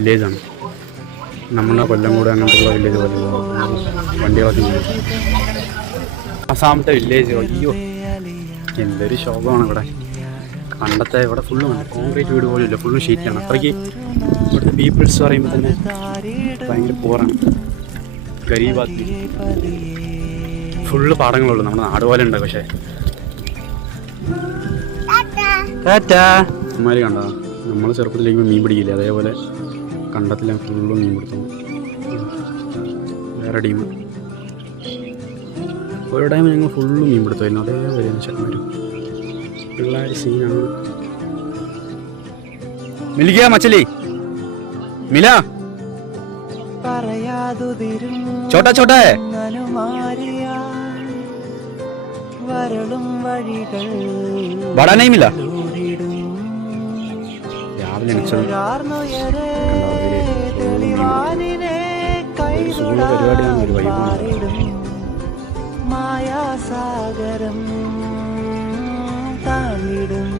വില്ലേജാണ്. നമ്മുടെ കൊല്ലംകോട് അങ്ങനത്തെയുള്ള വില്ലേജ് പോലെ വണ്ടികളൊക്കെ ഇങ്ങനെ. ആസാമത്തെ വില്ലേജ്. അയ്യോ എന്തൊരു ശോഭമാണ് ഇവിടെ. പണ്ടത്തെ ഇവിടെ ഫുള്ളും കോൺക്രീറ്റ് വീട് പോലും ഇല്ല, ഫുള്ളും ഷീറ്റാണ്. അത്രയ്ക്ക് ഇവിടുത്തെ പീപ്പിൾസ് പറയുമ്പോൾ തന്നെ ഭയങ്കര പോറാണ്. ഗരീബാത്തി ഫുള്ള് പാടങ്ങളുള്ളൂ. നമ്മുടെ നാട് പോലെ ഉണ്ട്. പക്ഷേ അമ്മമാര് കണ്ടോ, നമ്മൾ ചെറുപ്പത്തിലേക്ക് മീൻ പിടിക്കില്ല, അതേപോലെ കണ്ടത്തില്ല ഫുള്ളും മീൻ പിടുത്തുന്നു. വേറെ ടീം ഓരോ ടൈം ഞങ്ങൾ ഫുള്ളും മീൻ പിടുത്തുമായിരുന്നു. അതേപോലെ ചെക്കന്മാരും പിള്ളേർ സീനാണ്. മിലിക്കാ മച്ചലി മില ചോട്ടാ ചോട്ടാ ബടാ नहीं मिला രാവിലെ പരിപാടിയാണ്. ഒരു വൈബാണ്.